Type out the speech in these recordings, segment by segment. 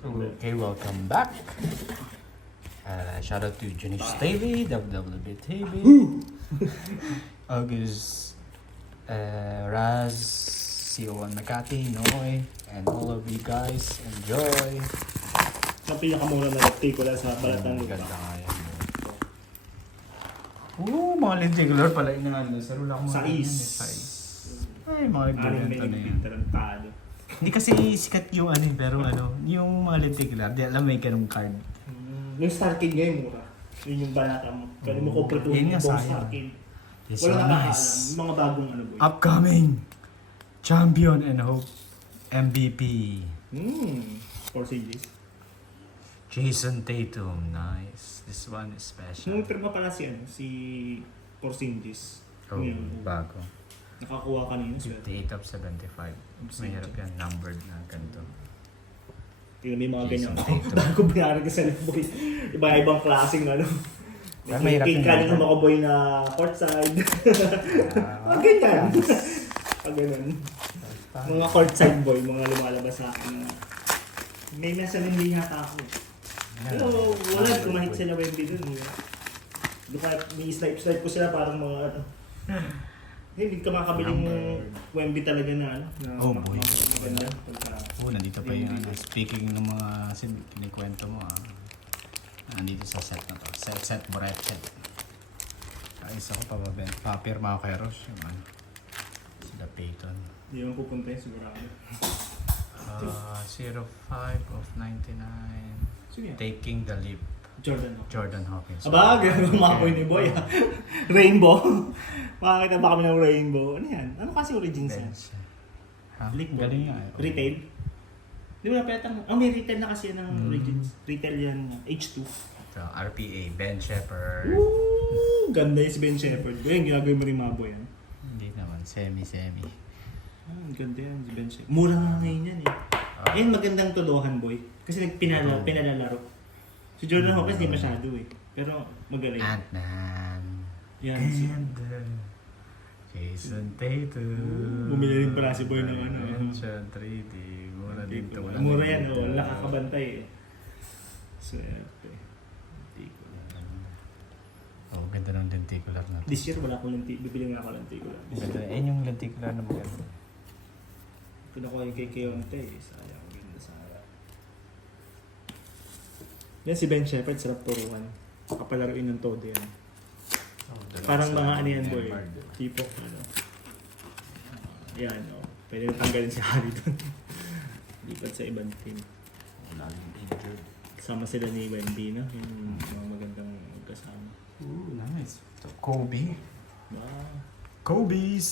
Okay, welcome back. Shout out to Janice TV, WWB TV, August, Raz, CO1 Makati, Noy, and all of you guys. Enjoy. Ang pinakamura na lenticular sa Balatan Lupa. Ganda nga yan. Mga lenticular pala inaano. Saro lang mga Sais. Ay, mga Aling may nagbibenta na yan. nagpintarantado. Hindi kasi sikat yung ano, pero yung mga lenticular, di alam may ganung card. Yung Starkid ngayon mura. Yun yung banata mo. Pwede mo kumpletuhin Yan yung nga, buong sayang. Starkid. It's Wala so nakakaalam. nice. Yung mga bagong ano boy. Upcoming champion and hope MVP Four CGs. Jason Tatum. Nice. This one is special. Nung pirma pala si Porzingis. Oh, Ngayon, bago. nakakuha kanina. 58 of 75. Mahirap yan, numbered na ganito. Yung may mga Jason ganyan. Tatum. Bago binarag sa boy. Iba-ibang klaseng ano. Pero mahirap King yung kanin ng number. mga boy na courtside. Mga ganyan. Pag ganun. Mga courtside boy, mga lumalabas sa akin na may mezzanine din yata ako. Pero wala, kumahit sila Wemby dun. Doon kahit ni-snipe ko sila parang mga ano. Hindi ka makabiling Wemby talaga na ano. Na Oh, boy. Maganda. Oh, nandito pa yung speaking ng mga kinikwento mo nandito sa set na to. Set Moretchet. Ayos ako papirma ako kay Ross. Yung ano. Sila Peyton. Hindi naman pupunta yun sigurado. 05 of 99. Sino yan? Taking the leap. Jordan Hawkins. Aba, ganun ang makoy ni Boy. Rainbow. Makakita ba kami ng rainbow? Ano yan? Ano kasi origins yan? Bench. Ha? League Galing nga. Retail? Di ba napetang? May retail na kasi yan ng origins. Retail yan. H2. Ito, RPA, Ben Shepherd. Woo! Ganda yung si Ben Shepherd. Boy, yung ginagawin mo rin mabo yan. Hindi naman, semi. Ang ganda yan si Ben Shepherd. Mura nga ngayon yan eh. Ayun, magandang tulohan, boy. Kasi pinalalaro. Si Jordan Hawkins di masyado eh. Pero magaling. Ant-Man. Yan. And Jason Tatum. Bumili rin pala si Boy ng ano. Dimension 3D. Mura din ito. Mura yan, nakakabantay eh. Swerte. Lenticular. Oh, ganda ng lenticular na. This year wala akong bibili nga ako lenticular. Ganda. Yung lenticular na maganda. Pinakuha yung kay Keonte eh. Sayang, ganda sayang. Yan si Ben Shepherd, sarap turuan. Kapalaruin ng todo yan. Parang mga ano yan boy. Tipo ano. Yan o. Pwede na tanggalin si Harry doon. Lipat sa ibang team. Laging injured. Kasama sila ni Wemby no? Yung mga magandang kasama. Ooh, nice. So, Kobe. Wow. Kobe's!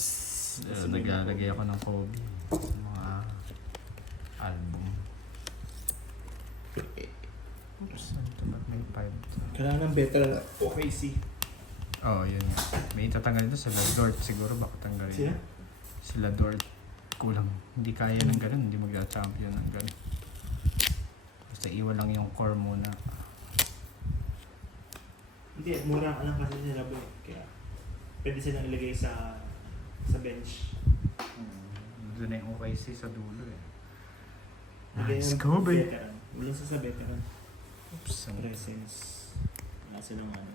Naglalagay ako ng Kobe sa mga album. Oops, ito ba't may 5? Kailangan ng better OKC. Oh, yun. May itatanggal ito sila Dort siguro. Baka tanggalin. Sila? Sila Dort. Kulang. Hindi kaya ng ganun. Hindi magka-champion ng ganun. Basta iwan lang yung core muna. Hindi, mura ka lang kasi sila boy. Kaya pwede silang ilagay sa bench. Doon na yung OKC sa dulo eh. Ilagay Nice yung Kobe! veteran. Wala sa veteran. Oops. Presence. Wala silang ano.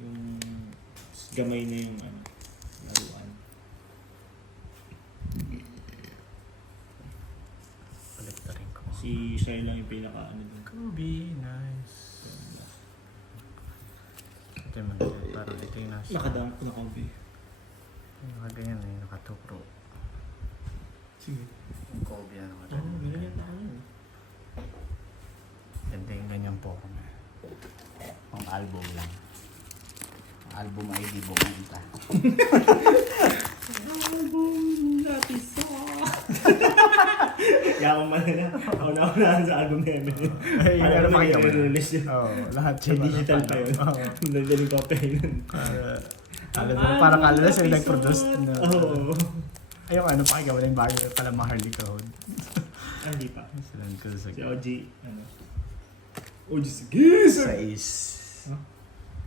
Yung gamay na yung ano. Laruan. Balik na rin ko. Si Shai lang yung pinaka ano dun. Kobe, nice. Ito yung mga parang ito yung nasa. Nakadunk na Kobe. Nakaganyan eh, nakatukro. Sige. Yung Kobe na naman. Oo, meron yan ako yun. Ganda yung ganyan po kami. Pang album lang. Ang album ID bumenta. Album natin sa... Yaman man na. Ako na sa album na yun. Ay, Alam mo pakita mo na. release yun. Oo, lahat Sa digital pa yun. Nagdaling pa pa yun. Alam mo, parang kalala sila nag-produce. Oo. Ayun, ano, pakinggan mo na yung bago pala Maharley Code. Hindi pa. Sila nagkasag. Si OG, ano? OG Sigis! Sa is.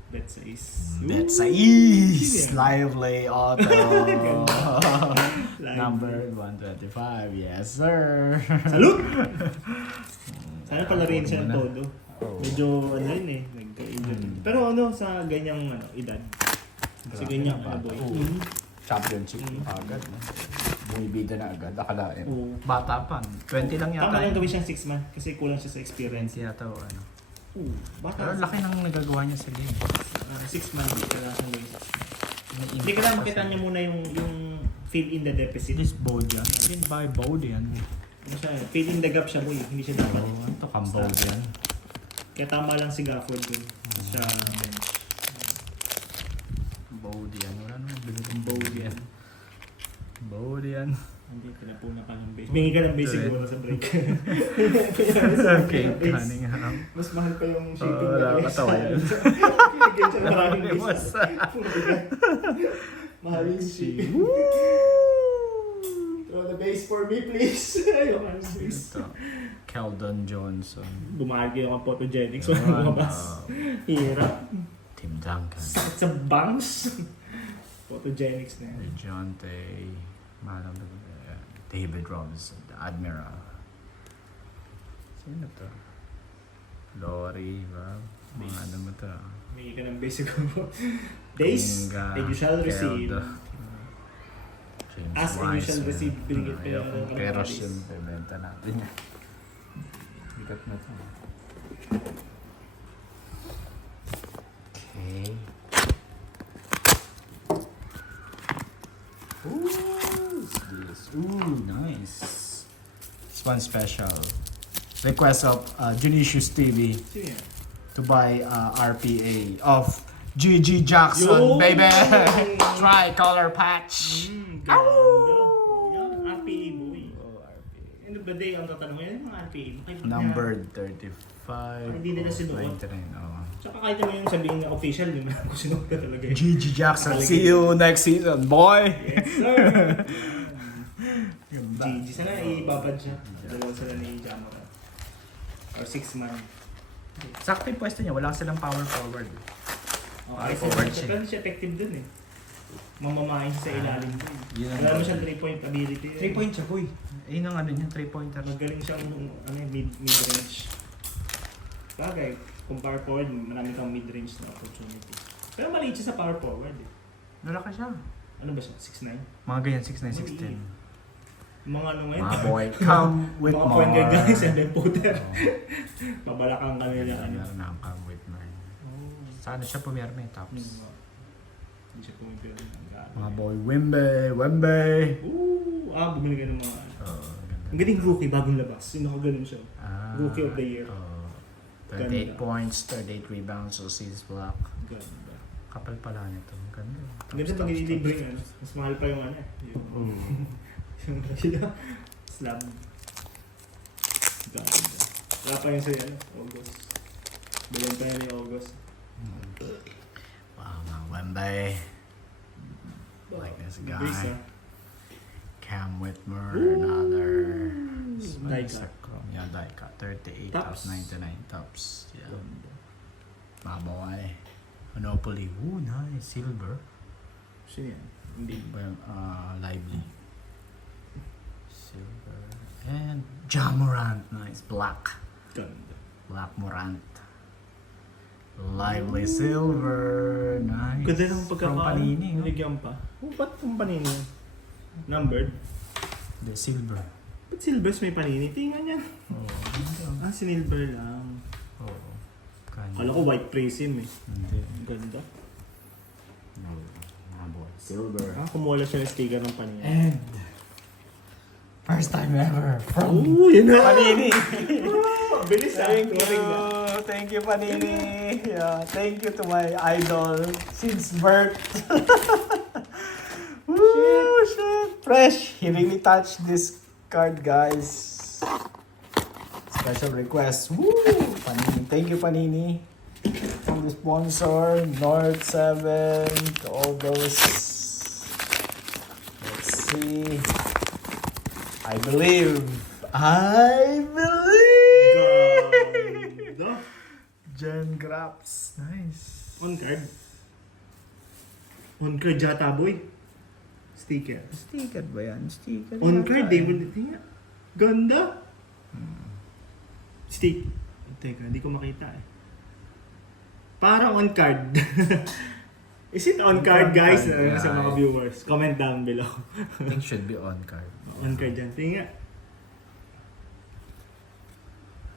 Bet sa is. Bet sa is! Lively Auto! Live. Number 125, yes sir! Salute! Sana pala rin siya ng Muna. todo. Oo. Medyo ano yun eh, nagka-injured. Pero ano, sa ganyang edad. Kasi ganyan Bata. boy. Oo. Championship agad. No? Bumibida na agad. Akalain. Oo. Bata pa. 20 lang yata. Tama lang gawin siyang 6 months kasi kulang siya sa experience. 20 yata o ano. Oo. Pero Bata. laki ng nagagawa niya sa game. 6 months, kailangan siyang gawin 6 months. May Hindi ka lang makita niya muna yung fill in the deficit. This Bodian. Din by Bodian. Ano siya, fill in the gap siya boy. Hindi siya dapat. Oh, ito Cambodian. Kaya tama lang si Gafford dun. Siya, Bodian. Wala naman bilhin ng Bodian. Bodian. hindi, pinapuna ka ng base. Bingi ka ng base siguro sa break. Okay, Cunningham. Mas mahal pa yung shipping Wala na ka tawa yun. Bigyan siya ng maraming base. Mahal yung shipping. Throw the base for me, please. Ayoko ng base. Ito. Keldon Johnson. Bumagi ako ng photogenics. Walang lumabas. Hirap. Tim Duncan. Sakit sa bangs. Photogenics na yan. Dejounte. David Robinson. The Admiral. Sino to? Lori, ba? Mga ano mo to? May ka ng base siguro. Base, Kuminga, and you shall receive. Keldo. James As and you shall Wise, receive, binigit pa Ayoko, yung pero base. yun, bebenta natin yan. Bigat na to. Okay. Ooh, what's this? Ooh, nice. This one special. Request of Junicius TV Sino yan? to buy RPA of GG Jackson, Yo! baby! Tricolor patch! Ganda. Yan, RPA boy. End of the day, ang tatanong yan, mga RPA. Numbered 35. Hindi nila sinuot. 99, oh. Tsaka kahit naman yung sabihin na official, di mo kung sino ka talaga yun. GG Jackson, see you next season, boy! Yes, sir! GG. Sana ibabad siya. Dalawa sila ni Jamoran. Or 6 man. Sakto yung pwesto niya, wala silang power forward. Okay, Forward siya. siya. Pero siya effective dun eh. Mamamahin siya sa ilalim dun. Yun ang Wala naman siyang 3-point ability. 3 point siya, boy. Ayun ang ano niya, 3-pointer. Magaling siyang mid-range. Bagay, kung power forward, marami kang mid-range na opportunity. Pero maliit siya sa power forward eh. Wala ka siya. Ano ba siya? 6'9"? Mga ganyan, 6'9", 6'10". Mga ano ngayon? Mga boy, come with mga more. point guard guys, 7-footer. Oh. Pabalakang kanila. Meron na ang come with more. Sana siya pumirme, tops. Hindi siya pumipil. Mga boy, Wembe. Bumili ka ng mga... Oh, Ang galing rookie, bagong labas. Yung nakaganon siya. Ah, Rookie of the year. 38 Ganda. points, 38 rebounds, so 6 block. Ganda. Kapal pala nito. Ganda. Ang ganda pag ililibre nga. Mas mahal pa yung ano eh. Yung slab. Ganda. Wala pa yun sa August. Bilang pa yun yung August. Wow, mga Wembe. Like this guy. Grace, ah. Cam Whitmer, another. Die cut. Yeah, die cut. 38 Tops. of 99 tops. Yeah. Mga boy. Monopoly. Ooh, nice. Silver. Sino yan? Hindi. Lively. Silver. And Jamorant. Nice. Black. Ganda. Black Morant. Lively Silver. Nice. Ganda ng From pagkakaano. Panini. No? Niligyan pa. Ba't yung panini yan? Numbered? The silver. Ba't silvers may panini? Tingnan yan. Oh. Silver lang. Oh. Kala ko white prism eh. Hindi. Ganda. No. Mga boy. Silver. Kumuha lang siya ng sticker ng panini. And first time ever from Yun na! Panini. Bilis ah. Thank you. Turing na. Thank you, Panini. Yeah, thank you to my idol since birth. Woo, shit. Fresh. He really touched this card, guys. Special request. Woo! Panini. Thank you, Panini. From the sponsor, North 7, to all those. Let's see. I believe. Ganda. Jen Graps. Nice. On card. On card yata boy. Sticker. Sticker ba yan? Sticker. On yata card, eh. David. Tingnan. Ganda. Stick. Teka, hindi ko makita eh. Parang on card. Is it on card, guys? card, Sa mga yeah. viewers. Comment down below. I think should be on card. On card dyan. Tingnan.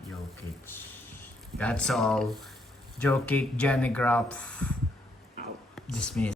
Jokic. That's all. Jokic, Jenny Graf. Ow. Dismiss.